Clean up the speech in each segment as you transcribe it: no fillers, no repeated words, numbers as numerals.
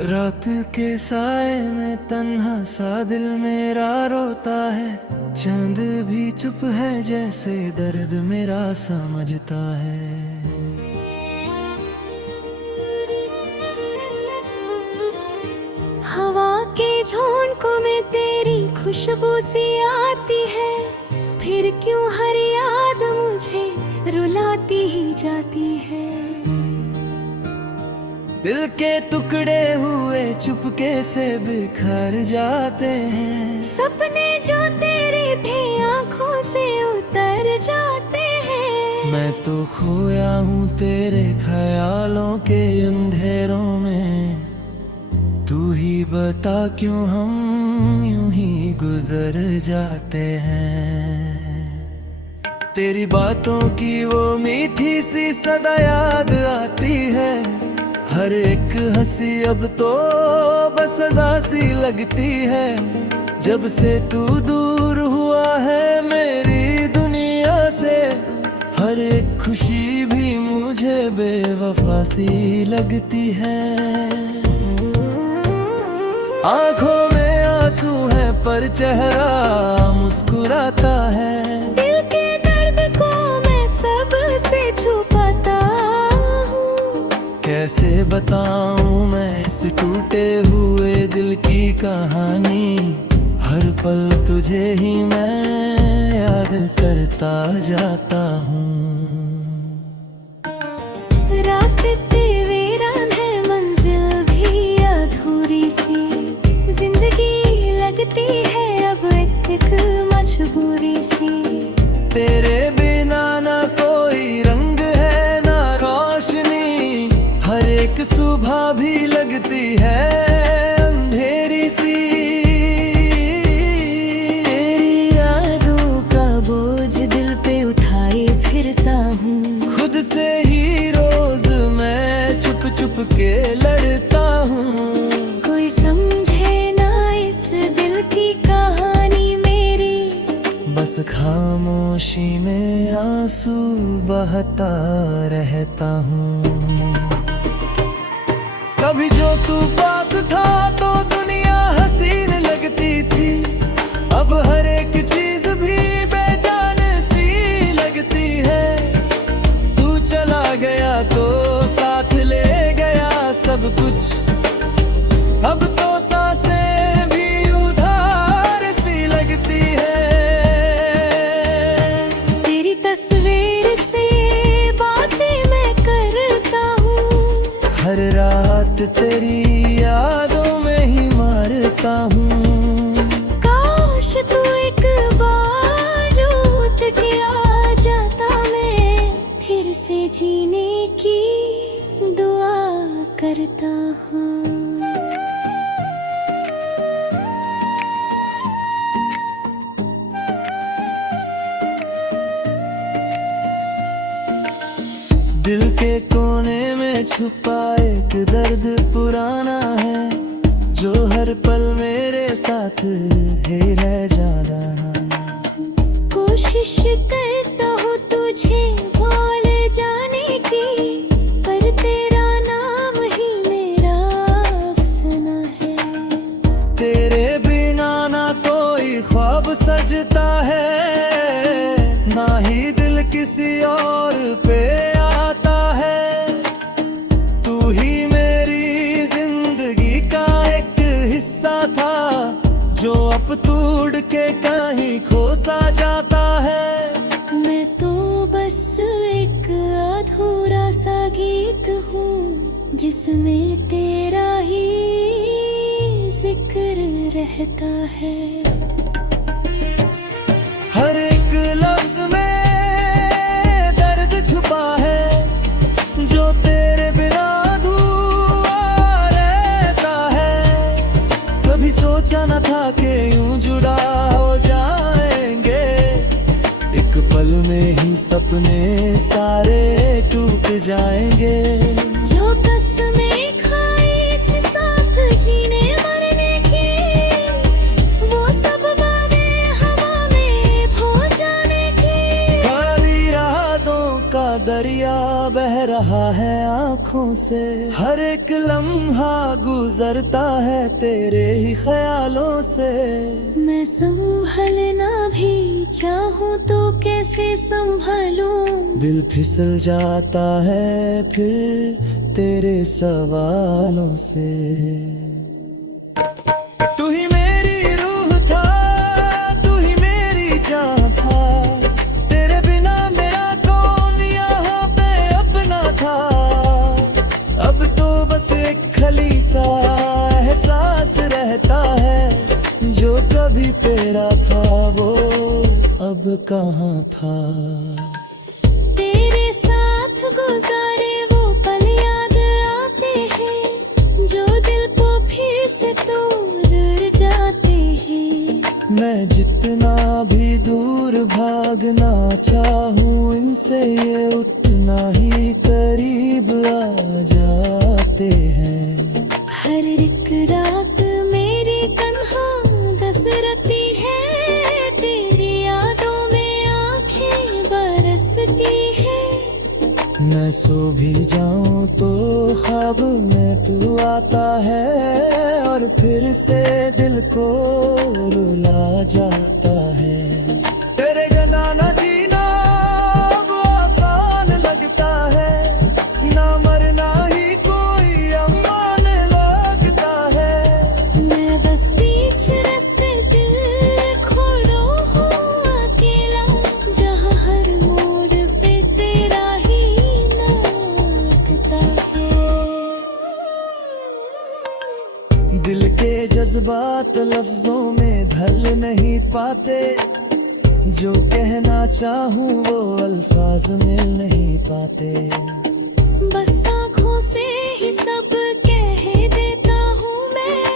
रात के साए में तन्हा सा दिल मेरा रोता है। चांद भी चुप है जैसे दर्द मेरा समझता है। हवा के झोंकों में तेरी खुशबू सी आती है। फिर क्यों हर याद मुझे रुलाती ही जाती है। दिल के टुकड़े हुए चुपके से बिखर जाते हैं। सपने जो तेरे थे आंखों से उतर जाते हैं। मैं तो खोया हूँ तेरे ख्यालों के अंधेरों में। तू ही बता क्यों हम यूं ही गुजर जाते हैं। तेरी बातों की वो मीठी सी सदा याद आती है। हर एक हंसी अब तो बस सजा सी लगती है। जब से तू दूर हुआ है मेरी दुनिया से, हर एक खुशी भी मुझे बेवफा सी लगती है। आंखों में आंसू है पर चेहरा मुस्कुराता है। दिल के दर्द को मैं सबसे छुपाता हूँ। कैसे बताऊं मैं इस टूटे हुए दिल की कहानी। हर पल तुझे ही मैं याद करता जाता हूँ। रास्ते वीरान है, मंजिल भी अधूरी सी। जिंदगी लगती है अब एक मजबूरी सी। तेरे बिना ना कोई रंग है ना रोशनी। हर एक सुबह भी लगती है अंधेरी सी। तेरी यादों का बोझ दिल पे उठाए फिरता हूँ। खुद से ही रोज मैं चुप चुप के लड़ता हूँ। कोई समझे ना इस दिल की कहानी मेरी। बस खामोशी में आंसू बहता रहता हूँ। कभी जो तू पास था तो दुनिया हसीन लगती थी। अब हर एक चीज भी बेजान सी लगती है। तू चला गया तो साथ ले गया सब कुछ। अब तो सांसें भी उधार सी लगती है। तेरी तस्वीर से बातें मैं करता हूँ। हर रात तेरी यादों में ही मारता हूँ। काश तू एक बार रूठ के आ जाता। मैं फिर से जीने की दुआ करता हूँ। दिल के कोने में छुपा एक दर्द पुराना है। जो हर पल मेरे साथ है रह जाना। कोशिश करता हूँ तुझे भूल जाने की, पर तेरा नाम ही मेरा अफसाना है। तेरे बिना ना कोई ख्वाब सजता है, ना ही दिल किसी और पे आता है। तू ही मेरी जिंदगी का एक हिस्सा था, जो अब टूट के कहीं खो सा जाता है। मैं तो बस एक अधूरा सा गीत हूँ, जिसमें तेरा ही जिक्र रहता है। हर एक लफ्ज में दर्द छुपा है, जो तेरे बिना अधूरा रहता है। कभी सोचा न था कि यूं जुड़ा हो जाएंगे, एक पल में ही सपने सारे टूट जाएंगे। जो कसमें खाई थी साथ जीने मरने की, वो सब वादे हवा में खो जाने की। खाली यादों का दरिया बह रहा है आँखों से, हर एक लम्हा गुजरता है तेरे ही ख्यालों से। मैं संभलना भी चाहूँ तो कैसे संभलूं, दिल फिसल जाता है फिर तेरे सवालों से। तू ही मेरी रूह था, तू ही मेरी जान था, तेरे बिना मेरा कौन यहाँ पे अपना था। अब तो बस एक खाली सा एहसास रहता है, जो कभी तेरा था वो अब कहाँ था। तेरे साथ गुजारे वो पल याद आते हैं, जो दिल को फिर से तोड़ जाते हैं। मैं जितना भी दूर भागना चाहूँ इनसे, ये उतना ही करीब आ जाते हैं। हर एक रात मेरी तन्हा दसरती है, तेरी यादों में आंखें बरसती है। मैं सो भी जाऊं तो ख्वाब में तू आता है, और फिर से दिल को रुला जाता है। तेरे बिना ना जीना अब आसान लगता है, ना मरना ही कोई अमान लगता है। मैं बस बीच रास्ते दिल खोलो हूँ अकेला, जहाँ हर मोड़ पे तेरा ही नाम लगता है। दिल के जज्बात लफ्जों में ढल नहीं पाते, जो कहना चाहूँ वो अल्फाज मिल नहीं पाते। बस आँखों से ही सब कह देता हूँ मैं,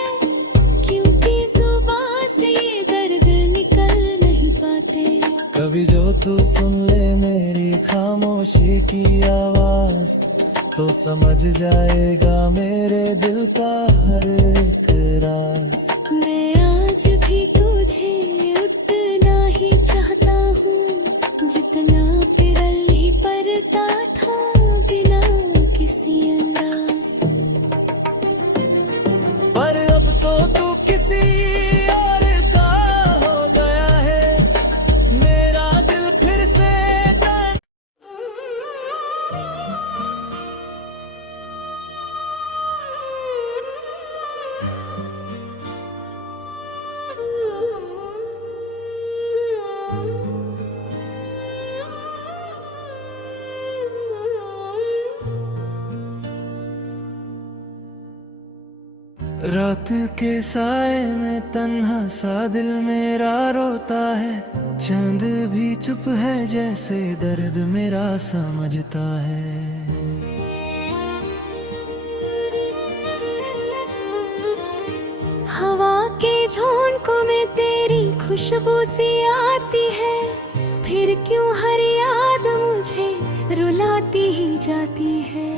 क्योंकि जुबान से ये दर्द निकल नहीं पाते। कभी जो तू सुन ले मेरी खामोशी की आवाज, तो समझ जाएगा मेरे दिल का हर एक राज। मैं आज भी तुझे उतना ही चाहता हूँ, जितना पिरली पड़ता था बिना किसी अंदाज। पर अब तो तू किसी और का हो गया है, मेरा दिल फिर से रात के साए में तन्हा सा दिल मेरा रोता है, चांद भी चुप है जैसे दर्द मेरा समझता है। हवा के झोंकों में तेरी खुशबू सी आती है, फिर क्यों हर याद मुझे रुलाती ही जाती है।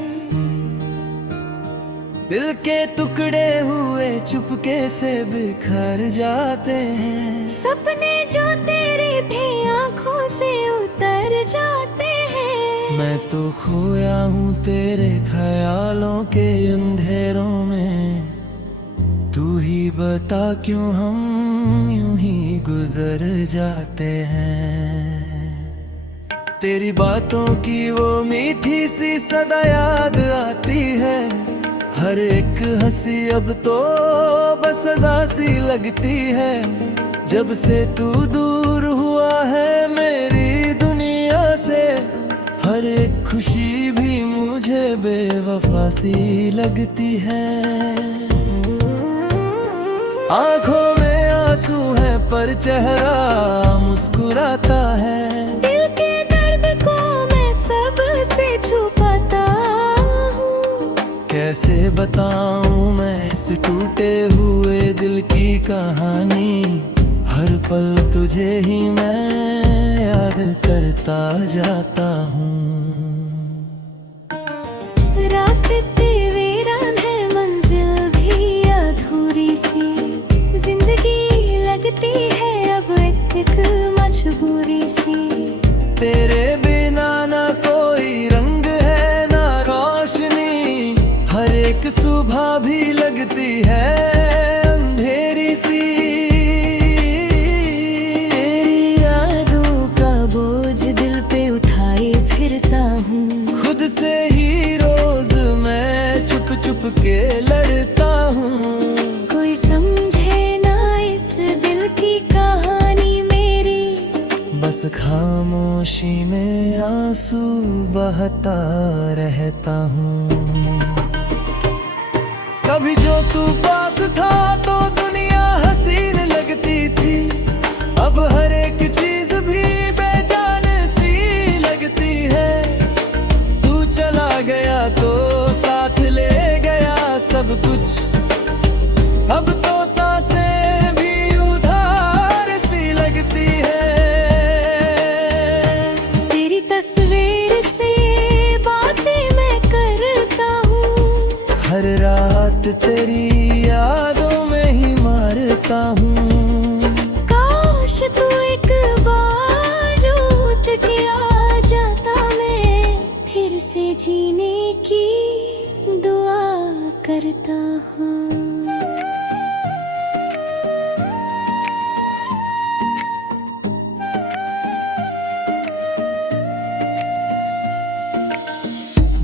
दिल के टुकड़े हुए चुपके से बिखर जाते हैं, सपने जो तेरे थे आँखों से उतर जाते हैं। मैं तो खोया हूँ तेरे ख्यालों के अंधेरों में, तू ही बता क्यों हम यूं ही गुजर जाते हैं। तेरी बातों की वो मीठी सी सदा याद आती है, हर एक हंसी अब तो बस सजा सी लगती है। जब से तू दूर हुआ है मेरी दुनिया से, हर एक खुशी भी मुझे बेवफा सी लगती है। आंखों में आंसू है पर चेहरा मुस्कुराता है, दिल के दर्द को मैं सबसे छुपाता हूँ। कैसे बताऊं मैं इस टूटे हुए दिल की कहानी, हर पल तुझे ही मैं याद करता जाता हूँ। रास्ते वीरान है, मंजिल भी अधूरी सी, जिंदगी लगती है अब एक मजबूरी सी। तेरे बिना ना कोई है अंधेरी सी। तेरी यादों का बोझ दिल पे उठाए फिरता हूँ। खुद से ही रोज मैं चुप चुप के लड़ता हूँ। कोई समझे ना इस दिल की कहानी मेरी, बस खामोशी में आंसू बहता रहता हूँ। कभी जो तू पास था तो दुनिया हसीन लगती थी, अब हर एक चीज भी बेजान सी लगती है। तू चला गया तो साथ ले गया सब कुछ, अब तो सांसें भी उधार सी लगती है। तेरी तस्वीर से बातें मैं करता हूँ। हर रात तेरी यादों में ही मारता हूँ। काश तू एक बार रूठ के आ जाता, मैं फिर से जीने की दुआ करता हूँ।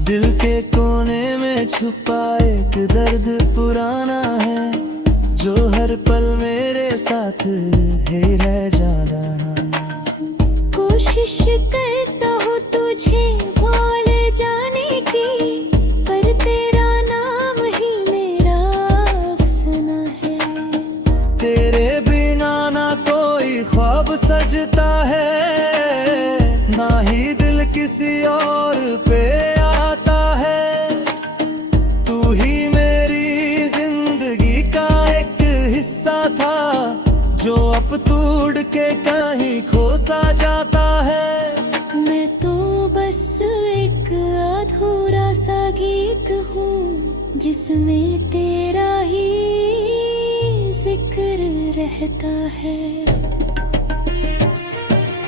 दिल के कोने में छुपा एक दर्द पुराना है, जो हर पल मेरे साथ है रह जाना। कोशिश करता हूँ तुझे भूल जाने की, पर तेरा नाम ही मेरा अफसाना है। तेरे बिना ना कोई ख्वाब सजता है, ना ही दिल किसी और पे आता है। तू ही मेरी जिंदगी का एक हिस्सा था, जो अब टूट के कहीं खो सा जाता है। मैं तो बस एक अधूरा सा गीत हूँ, जिसमें तेरा ही जिक्र रहता है।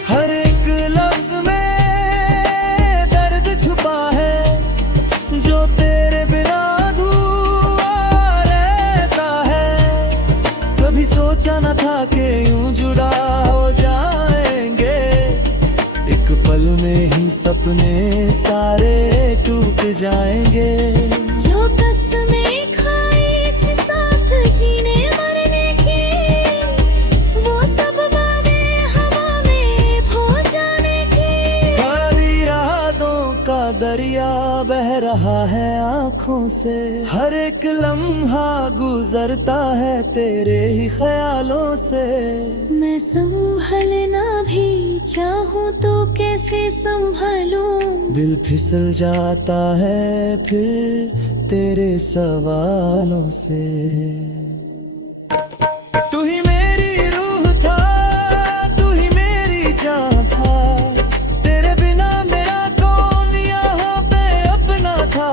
हर एक लफ्ज में दर्द छुपा है, जो तेरे बिना अधूरा रहता है। कभी सोचा न था कि यूं जुड़ा हो जाएंगे, एक पल में ही सपने सारे टूट जाएंगे। जो कसमें खाई थी साथ जीने मरने की, वो सब बातें हवा में खो जाने की। खाली यादों का दरिया बह रहा है आँखों से, हर एक लम्हा गुजरता है तेरे ही ख्यालों से। मैं संभलना भी चाहूँ तो कैसे संभलूं, दिल फिसल जाता है फिर तेरे सवालों से। तू ही मेरी रूह था, तू ही मेरी जान था, तेरे बिना मेरा कौन यहाँ पे अपना था।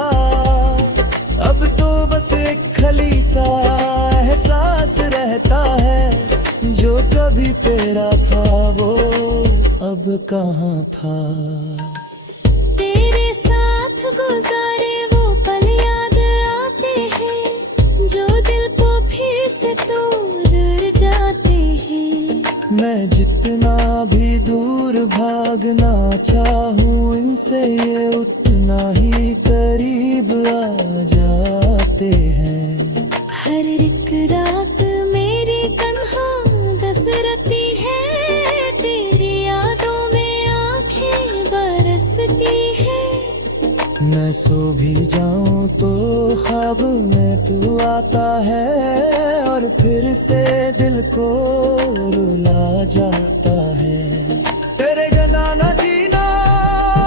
अब तो बस एक खली सा एहसास रहता है, जो कभी तेरा था वो अब कहाँ था। तेरे साथ गुजारे वो पल याद आते हैं, जो दिल को फिर से तोड़ जाते हैं। मैं जितना भी दूर भागना चाहूँ इनसे, ये उतना ही करीब आ जाते हैं। हर एक रात मेरी तन्हा दसरती है, तेरी यादों में आंखें बरसती है। मैं सो भी जाऊं तो ख्वाब में तू आता है, और फिर से दिल को रुला जाता है। तेरे बिना न जीना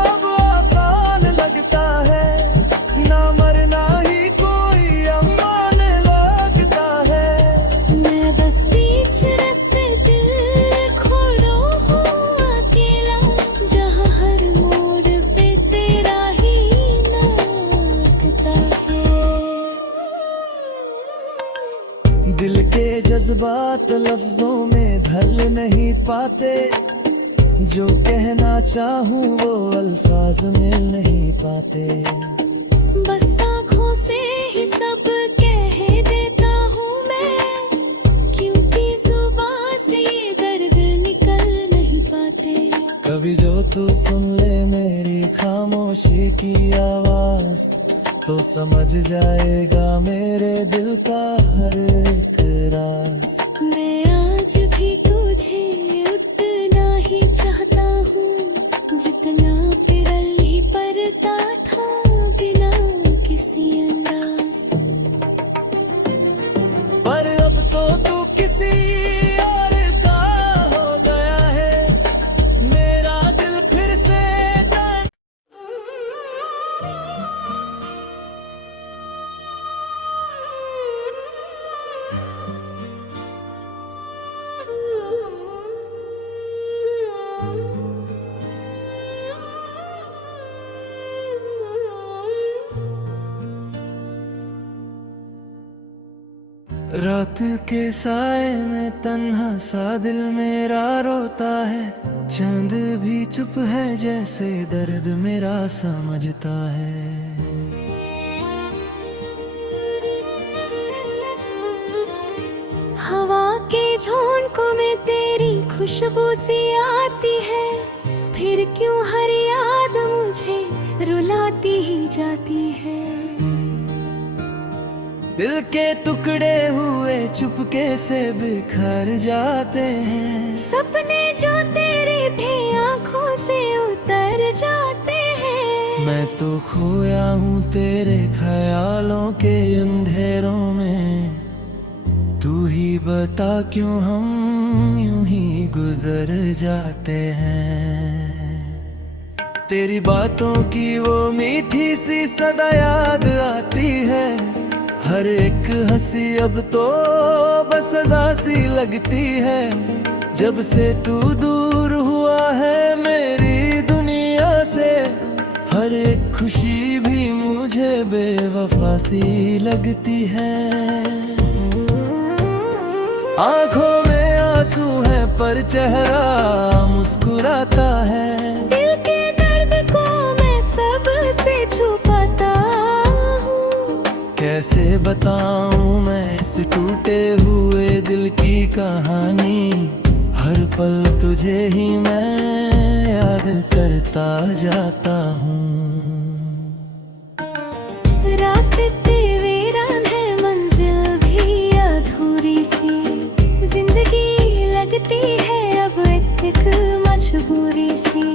अब आसान लगता है, ना मरना ही कोई अमान लगता है। मैं बस बीच रास्ते दिल खोलो हूँ अकेला, जहाँ हर मोड़ पे तेरा ही नाम लगता है। दिल के जज्बात लफ्जों में ढल नहीं पाते, जो कहना चाहूँ वो अल्फाज मिल नहीं पाते। बस आँखों से ही सब कह देता तू सुन ले मेरी खामोशी की आवाज, तो समझ जाएगा मेरे दिल का हर एक राज। मैं आज भी तुझे उतना ही चाहता हूँ जितना पिरली परता था बिना किसी अंदाज। पर अब तो तू किसी और का हो गया है, मेरा दिल फिर से रात के साए में तन्हा सा दिल मेरा रोता है, चांद भी चुप है जैसे दर्द मेरा समझता है। हवा के झोंकों में तेरी खुशबू सी आती है, फिर क्यों हर याद मुझे रुलाती ही जाती है। दिल के टुकड़े हुए चुपके से बिखर जाते हैं, सपने जो तेरे थे आंखों से उतर जाते हैं। मैं तो खोया हूँ तेरे ख्यालों के अंधेरों में, तू ही बता क्यों हम यूं ही गुजर जाते हैं। तेरी बातों की वो मीठी सी सदा याद आती है, हर एक हंसी अब तो बस सजा सी लगती है। जब से तू दूर हुआ है मेरी दुनिया से, हर एक खुशी भी मुझे बेवफा सी लगती है। आंखों में आंसू है पर चेहरा मुस्कुराता है, दिल के दर्द को मैं सबसे छुपाता हूँ। कैसे बताऊं मैं इस टूटे हुए दिल की कहानी, हर पल तुझे ही मैं याद करता जाता हूँ। रास्ते वीरान है मंजिल भी अधूरी सी, जिंदगी लगती है अब एक मजबूरी सी।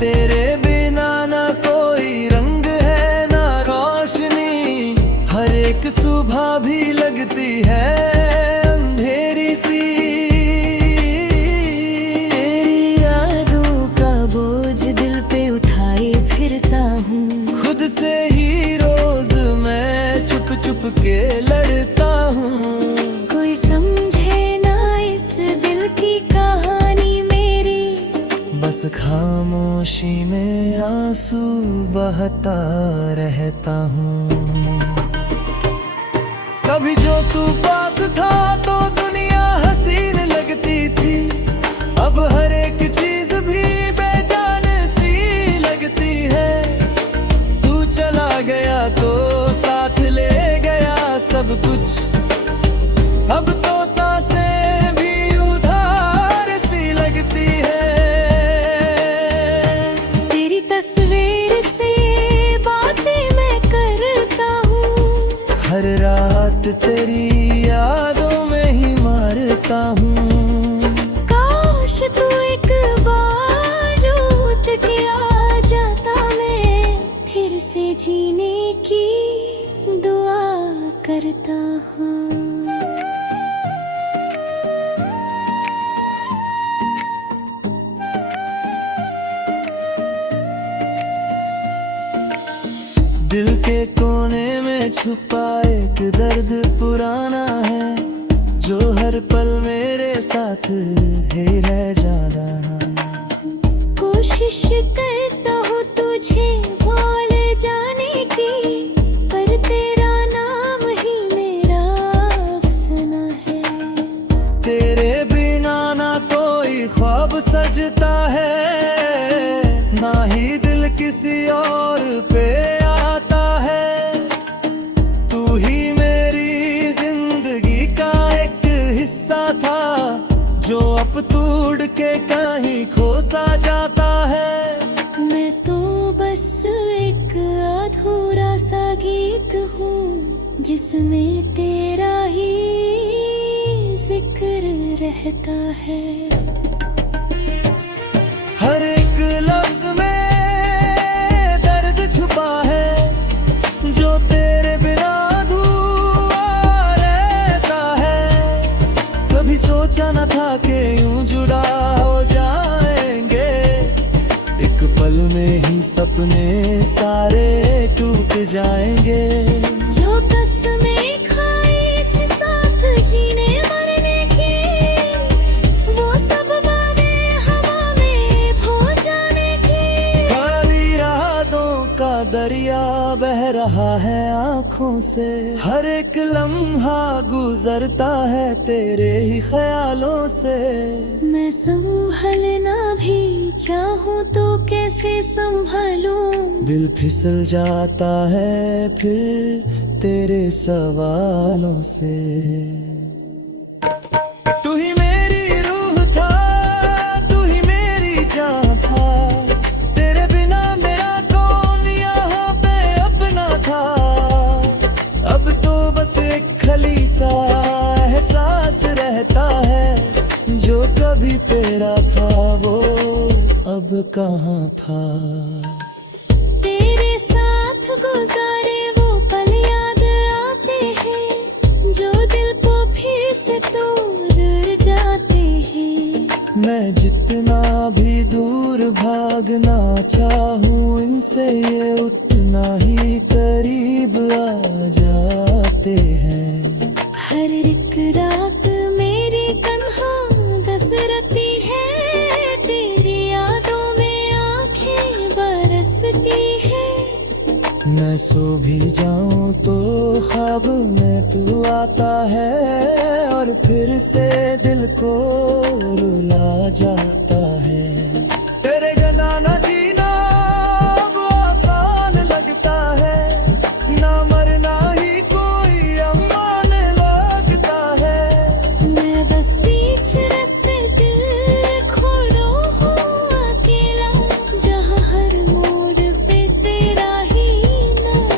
तेरे बिना ना कोई रंग है ना रोशनी, हर एक सुबह भी लगती है अंधेरी सी। तेरी यादों का बोझ दिल पे उठाए फिरता हूँ, खुद से ही रोज मैं चुप चुप के लड़ता हूँ। कोई समझे ना इस दिल की कहानी मेरी, बस खामोशी में आंसू बहता रहता हूँ। कभी जो तू पास था तो दुनिया हसीन लगती थी, अब हर एक चीज भी बेजान सी लगती है। तू चला गया तो साथ ले गया सब कुछ, अब तो सांसें भी उधार सी लगती है। तेरी तस्वीर से बातें मैं करता हूँ, हर रात तेरी यादों में ही मारता हूँ। काश तू एक बार रूठ के आ जाता, मैं फिर से जीने की दुआ करता हूँ। दिल के कोने में छुपा एक दर्द पुराना है, जो हर पल मेरे साथ ही रह जाना। कोशिश करता हूँ तुझे भूल जाने की, पर तेरा नाम ही मेरा अफसाना है। तेरे बिना ना कोई ख्वाब सजता है, ना ही दिल किसी और पे आता है। तू ही मेरी जिंदगी का एक हिस्सा था, जो अब तोड़ के कहीं खो सा जाता है। जिसमें तेरा ही जिक्र रहता है। हर एक लफ्ज में दर्द छुपा है, जो तेरे बिना अधूरा रहता है। कभी सोचा न था कि यूं जुड़ा हो जाएंगे, एक पल में ही सपने सारे टूट जाएंगे। जो कसमें खाई थी साथ जीने मरने की, वो सब बातें हवा में खो जाने की। खाली यादों का दरिया बह रहा है आँखों से, हर एक लम्हा गुजरता है तेरे ही ख्यालों से। मैं संभलना भी चाहूँ तो कैसे संभलूं, दिल फिसल जाता है फिर तेरे सवालों से। तू ही मेरी रूह था, तू ही मेरी जान था, तेरे बिना मेरा कौन यहाँ पे अपना था। अब तो बस एक खली सा एहसास रहता है, जो कभी तेरा था वो अब कहाँ था। तेरे साथ गुजारे वो पल याद आते हैं, जो दिल को फिर से तोड़ जाते हैं। मैं जितना भी दूर भागना चाहूँ इनसे, ये उतना ही करीब आ जाते हैं। हर एक रात मेरी तन्हा दसरती है, तेरी यादों में आंखें बरसती है। मैं सो भी जाऊं तो ख्वाब में तू आता है, और फिर से दिल को रुला जाता है। तेरे बिना न जीना अब आसान लगता है, ना मरना ही कोई अमान लगता है। मैं बस बीच रास्ते दिल खोलो हूँ अकेला, जहाँ हर मोड़ पे तेरा ही नाम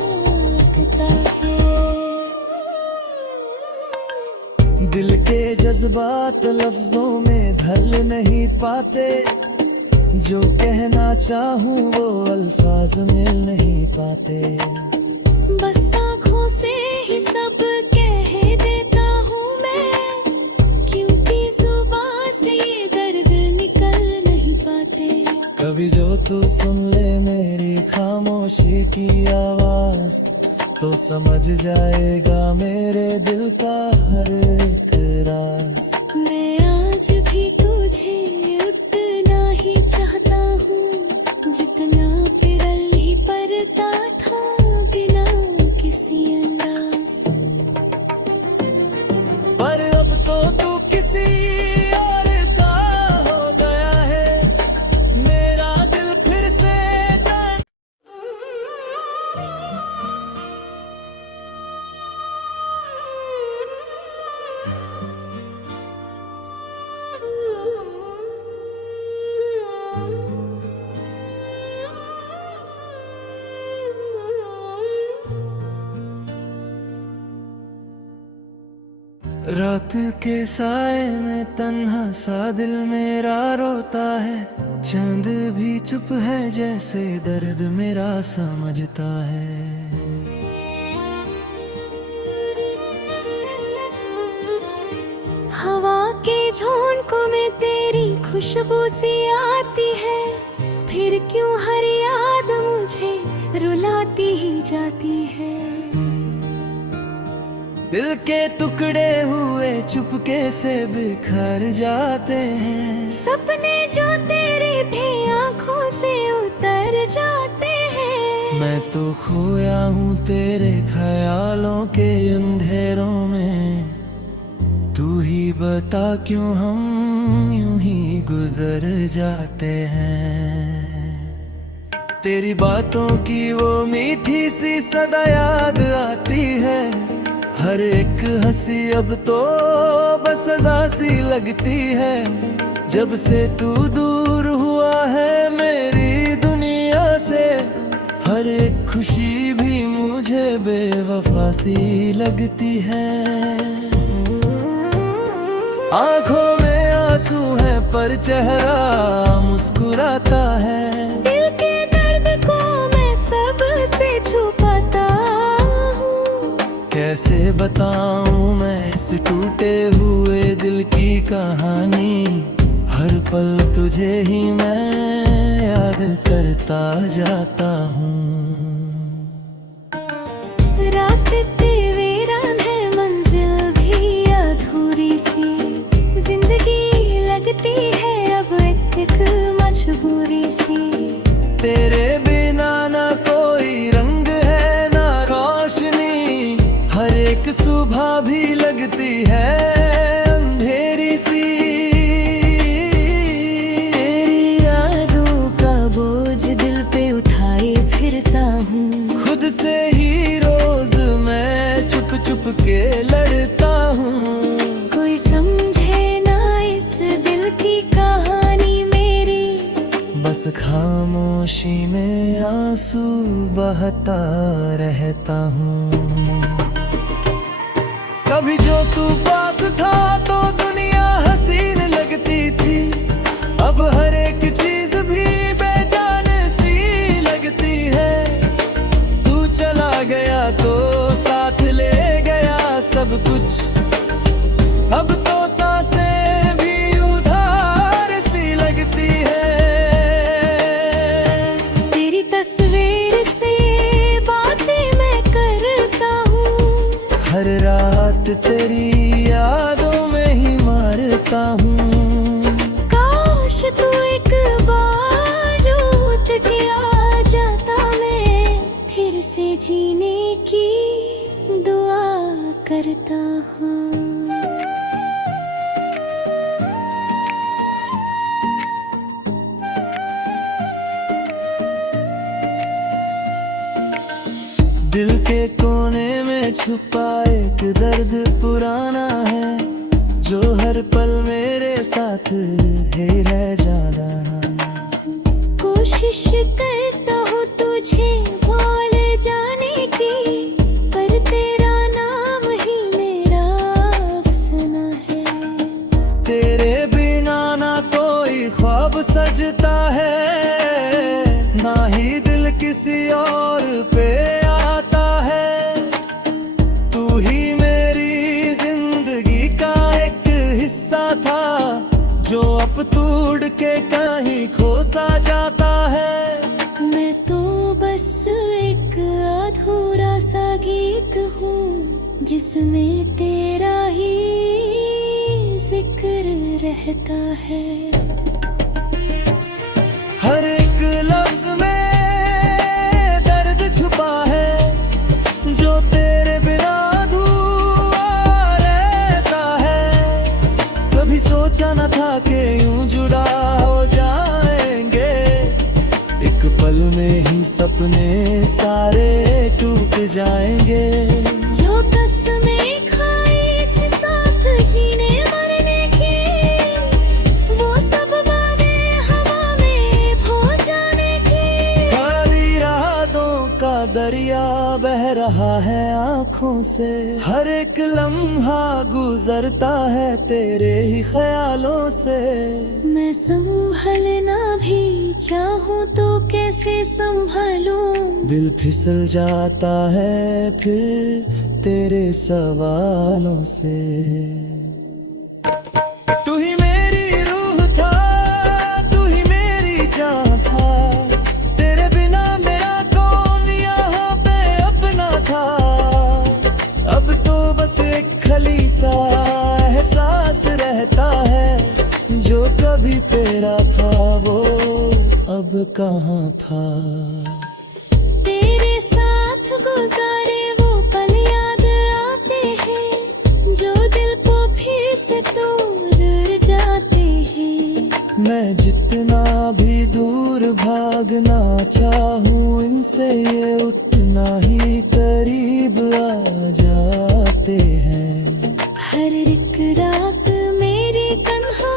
अटकता है। दिल के जज्बात लफ्जों में ढल नहीं पाते, जो कहना चाहूँ वो अल्फाज मिल नहीं पाते। बस आँखों से ही सब कह देता हूँ मैं, क्योंकि जुबान से ये दर्द निकल नहीं पाते। कभी जो तू सुन ले मेरी खामोशी की आवाज, तो समझ जाएगा मेरे दिल का हर एक राज। मैं आज भी तुझे उतना ही चाहता हूँ, जितना पिघल ही पड़ता था बिना किसी अंदाज। पर अब तो तू किसी और का हो गया है, मेरा दिल फिर से रात के साए में तन्हा सा दिल मेरा रोता है, चांद भी चुप है जैसे दर्द मेरा समझता है। हवा के झोंकों में तेरी खुशबू सी आती है, फिर क्यों हर याद मुझे रुलाती ही जाती है। दिल के टुकड़े हुए चुपके से बिखर जाते हैं, सपने जो तेरे थे आँखों से उतर जाते हैं। मैं तो खोया हूँ तेरे ख्यालों के अंधेरों में, तू ही बता क्यों हम यूं ही गुजर जाते हैं। तेरी बातों की वो मीठी सी सदा याद आती है, हर एक हंसी अब तो बस सजा सी लगती है। जब से तू दूर हुआ है मेरी दुनिया से, हर एक खुशी भी मुझे तुझे बेवफा सी लगती है। आंखों में आंसू है पर चेहरा मुस्कुराता है। दिल के दर्द को मैं सबसे छुपाता हूँ। कैसे बताऊं मैं इस टूटे हुए दिल की कहानी। हर पल तुझे ही मैं याद करता जाता हूँ। रास्ते वीरान है, मंजिल भी अधूरी सी। जिंदगी लगती है अब एक मजबूरी सी। तेरे बिना ना कोई रंग है ना रोशनी। हर एक सुबह भी लगती है अंधेरी सी। तेरी यादों का बोझ दिल पे उठाए फिरता हूँ। खुद से ही रोज मैं चुप चुप के लड़ता हूँ। कोई समझे ना इस दिल की कहानी मेरी। बस खामोशी में आंसू बहता रहता हूँ। कभी जो तू पास था तो दुनिया हसीन लगती थी। अब हर एक चीज भी बेजान सी लगती है। तू चला गया तो साथ ले गया सब कुछ। अब तो सांसें भी उधार सी लगती है। तेरी तस्वीर से बातें मैं करता हूँ। हर रात तेरी यादों में ही मारता हूँ। काश तू एक बार रूठ के आ जाता, मैं फिर से जीने की दुआ करता हूँ। दिल के कोने में छुपा एक दर्द पुराना है। जो हर पल मेरे साथ है रह जाना। कोशिश करता हूँ तुझे भूल जाने की, पर तेरा नाम ही मेरा अफसाना है। तेरे बिना ना कोई ख्वाब सजता है। ना ही दिल किसी और पे आता है। तू ही मेरी जिंदगी का एक हिस्सा था, जो अब टूट के कहीं खो सा जाता है। मैं तो बस एक अधूरा सा गीत हूँ, जिसमें तेरा ही जिक्र रहता है। हर एक लफ्ज में दर्द छुपा है, जो तेरे बिना अधूरा रहता है। कभी सोचा न था कि यूं जुड़ा हो जाएंगे। एक पल में ही सपने सारे टूट जाएंगे। जो कसमें खाई थी साथ जीने मरने की, वो सब बातें हवा में खो जाने की। खाली यादों का दरिया बह रहा है आँखों से। हर एक लम्हा गुजरता है तेरे ही ख्यालों से। मैं संभलना भी चाहूँ तो कैसे संभलूं। दिल फिसल जाता है फिर तेरे सवालों से। तू ही मेरी रूह था, तू ही मेरी जान था। तेरे बिना मेरा कौन यहाँ पे अपना था। अब तो बस एक खाली सा एहसास रहता है। जो कभी तेरा था वो अब कहाँ था। तेरे साथ गुजारे वो पल याद आते हैं, जो दिल को फिर से तोड़ जाते हैं। मैं जितना भी दूर भागना चाहूँ इनसे, ये उतना ही करीब आ जाते हैं। हर एक रात मेरी तन्हा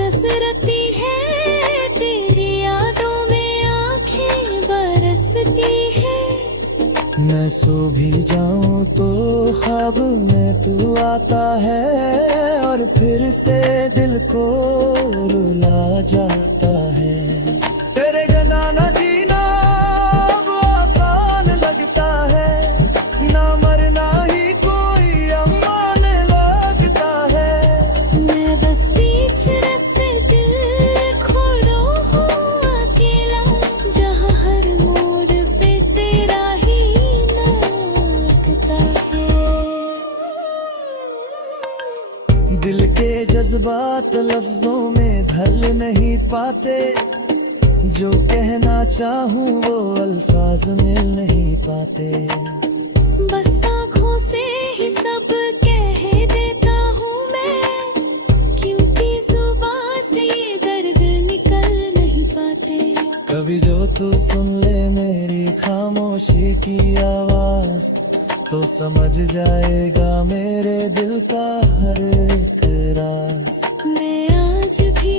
दसरती है, तेरी यादों में आंखें बरसती है। मैं सो भी जाऊं तो ख्वाब में तू आता है और फिर से दिल को रुला जाता है। तेरे बिना ना जीना अब आसान लगता है, ना मरना ही कोई अमान लगता है। मैं बस बीच रास्ते दिल खोलो हूँ अकेला, जहाँ हर मोड़ पे तेरा ही नाम लगता है। दिल के जज्बात लफ्जों में ढल नहीं पाते, जो कहना चाहूँ वो अल्फाज मिल नहीं पाते। बस आँखों से ही सब कह देता हूँ मैं, क्योंकि जुबान से ये दर्द निकल नहीं पाते। कभी जो तू सुन ले मेरी खामोशी की आवाज, तो समझ जाएगा मेरे दिल का हर एक राज। मैं आज भी